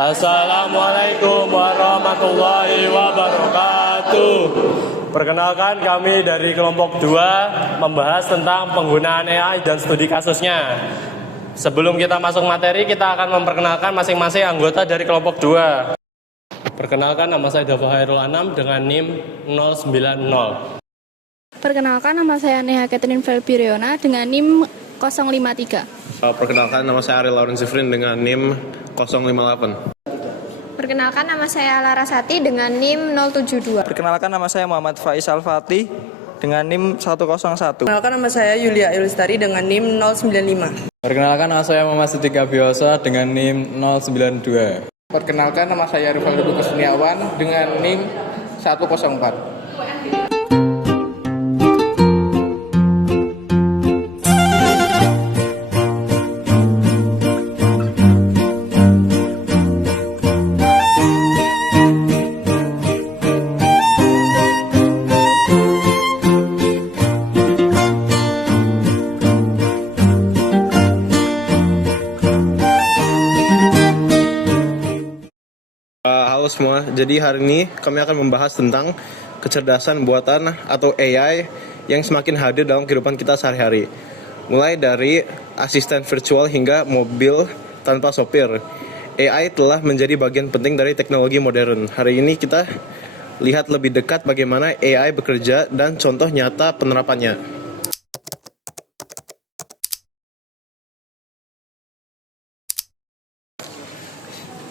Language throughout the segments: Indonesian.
Assalamualaikum warahmatullahi wabarakatuh. Perkenalkan, kami dari kelompok 2 membahas tentang penggunaan AI dan studi kasusnya. Sebelum kita masuk materi, kita akan memperkenalkan masing-masing anggota dari kelompok 2. Perkenalkan, nama saya Dava Hairul Anam dengan NIM 090. Perkenalkan, nama saya Neha Catherine Felbiriona dengan NIM 053. Perkenalkan, nama saya Ariel Lauren Zifrin dengan NIM 058. Perkenalkan, nama saya Larasati dengan NIM 072. Perkenalkan, nama saya Muhammad Faiz Al-Fatih dengan NIM 101. Perkenalkan, nama saya Yulia Ilustari dengan NIM 095. Perkenalkan, nama saya Muhammad Siddiq Abiosa dengan NIM 092. Perkenalkan, nama saya Rivaldo Kusniawan dengan NIM 104. Halo semua, jadi hari ini kami akan membahas tentang kecerdasan buatan atau AI yang semakin hadir dalam kehidupan kita sehari-hari. Mulai dari asisten virtual hingga mobil tanpa sopir, AI telah menjadi bagian penting dari teknologi modern. Hari ini kita lihat lebih dekat bagaimana AI bekerja dan contoh nyata penerapannya.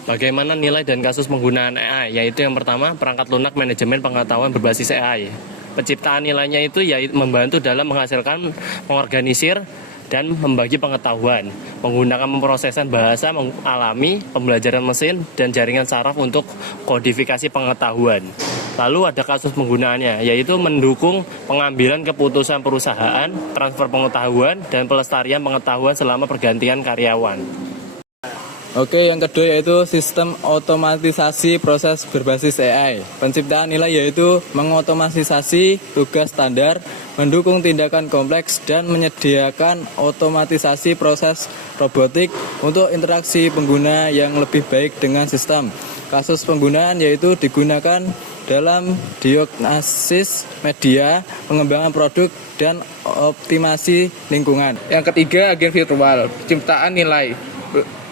Bagaimana nilai dan kasus penggunaan AI? Yaitu yang pertama, perangkat lunak manajemen pengetahuan berbasis AI. Penciptaan nilainya itu yaitu membantu dalam menghasilkan, mengorganisir, dan membagi pengetahuan, menggunakan pemrosesan bahasa alami, pembelajaran mesin, dan jaringan saraf untuk kodifikasi pengetahuan. Lalu ada kasus penggunaannya, yaitu mendukung pengambilan keputusan perusahaan, transfer pengetahuan, dan pelestarian pengetahuan selama pergantian karyawan. Oke, yang kedua yaitu sistem otomatisasi proses berbasis AI. Penciptaan nilai yaitu mengotomatisasi tugas standar, mendukung tindakan kompleks, dan menyediakan otomatisasi proses robotik untuk interaksi pengguna yang lebih baik dengan sistem. Kasus penggunaan yaitu digunakan dalam diagnosis media, pengembangan produk, dan optimasi lingkungan. Yang ketiga, agen virtual, penciptaan nilai,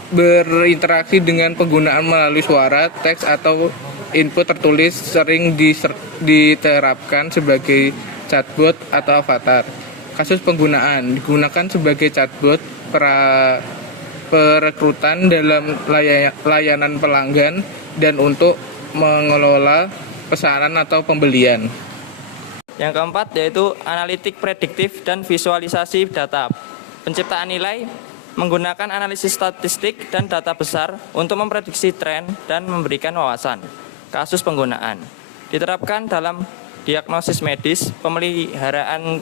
berinteraksi dengan penggunaan melalui suara, teks, atau input tertulis, sering diterapkan sebagai chatbot atau avatar. Kasus penggunaan digunakan sebagai chatbot perekrutan dalam layanan pelanggan dan untuk mengelola pesanan atau pembelian. Yang keempat yaitu analitik prediktif dan visualisasi data. Penciptaan nilai menggunakan analisis statistik dan data besar untuk memprediksi tren dan memberikan wawasan. Kasus penggunaan diterapkan dalam diagnosis medis, pemeliharaan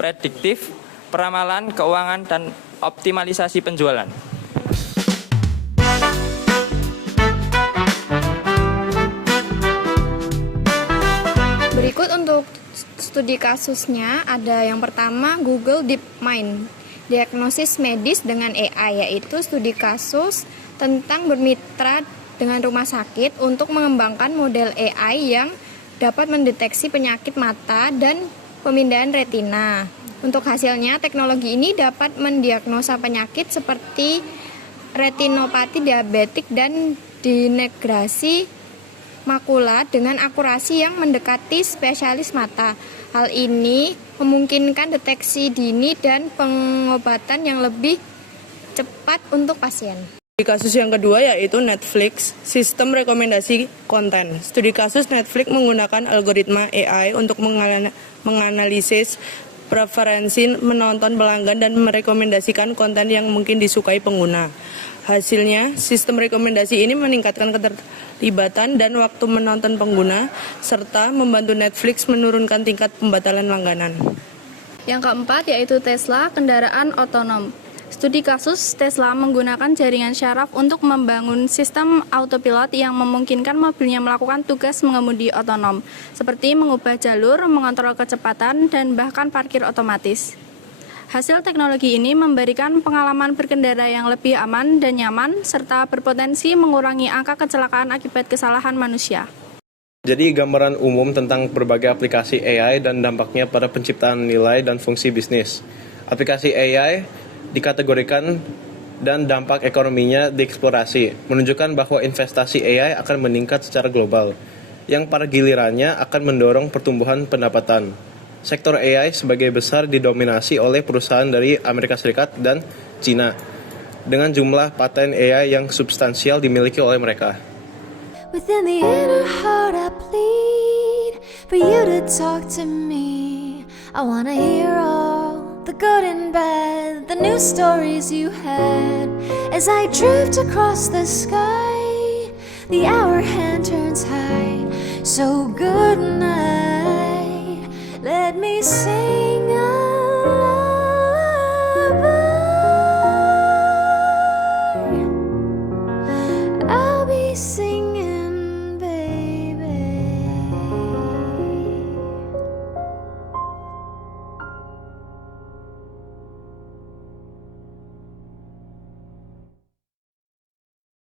prediktif, peramalan keuangan, dan optimalisasi penjualan. Berikut untuk studi kasusnya ada yang pertama Google DeepMind. Diagnosis medis dengan AI, yaitu studi kasus tentang bermitra dengan rumah sakit untuk mengembangkan model AI yang dapat mendeteksi penyakit mata dan pemindahan retina. Untuk hasilnya, teknologi ini dapat mendiagnosa penyakit seperti retinopati diabetik dan degenerasi makula dengan akurasi yang mendekati spesialis mata. Hal ini memungkinkan deteksi dini dan pengobatan yang lebih cepat untuk pasien. Studi kasus yang kedua yaitu Netflix, sistem rekomendasi konten. Studi kasus Netflix menggunakan algoritma AI untuk menganalisis preferensi menonton pelanggan dan merekomendasikan konten yang mungkin disukai pengguna. Hasilnya, sistem rekomendasi ini meningkatkan keterlibatan dan waktu menonton pengguna, serta membantu Netflix menurunkan tingkat pembatalan langganan. Yang keempat yaitu Tesla, kendaraan otonom. Studi kasus Tesla menggunakan jaringan syaraf untuk membangun sistem autopilot yang memungkinkan mobilnya melakukan tugas mengemudi otonom, seperti mengubah jalur, mengontrol kecepatan, dan bahkan parkir otomatis. Hasil teknologi ini memberikan pengalaman berkendara yang lebih aman dan nyaman, serta berpotensi mengurangi angka kecelakaan akibat kesalahan manusia. Jadi gambaran umum tentang berbagai aplikasi AI dan dampaknya pada penciptaan nilai dan fungsi bisnis. Aplikasi AI dikategorikan dan dampak ekonominya dieksplorasi, menunjukkan bahwa investasi AI akan meningkat secara global, yang pada gilirannya akan mendorong pertumbuhan pendapatan. Sektor AI sebagai besar didominasi oleh perusahaan dari Amerika Serikat dan Cina, dengan jumlah paten AI yang substansial dimiliki oleh mereka. Within the inner heart I plead for you to talk to me. I wanna hear all the good and bad, the new stories you had. As I drift across the sky, the hour hand turns high. So good night, let me say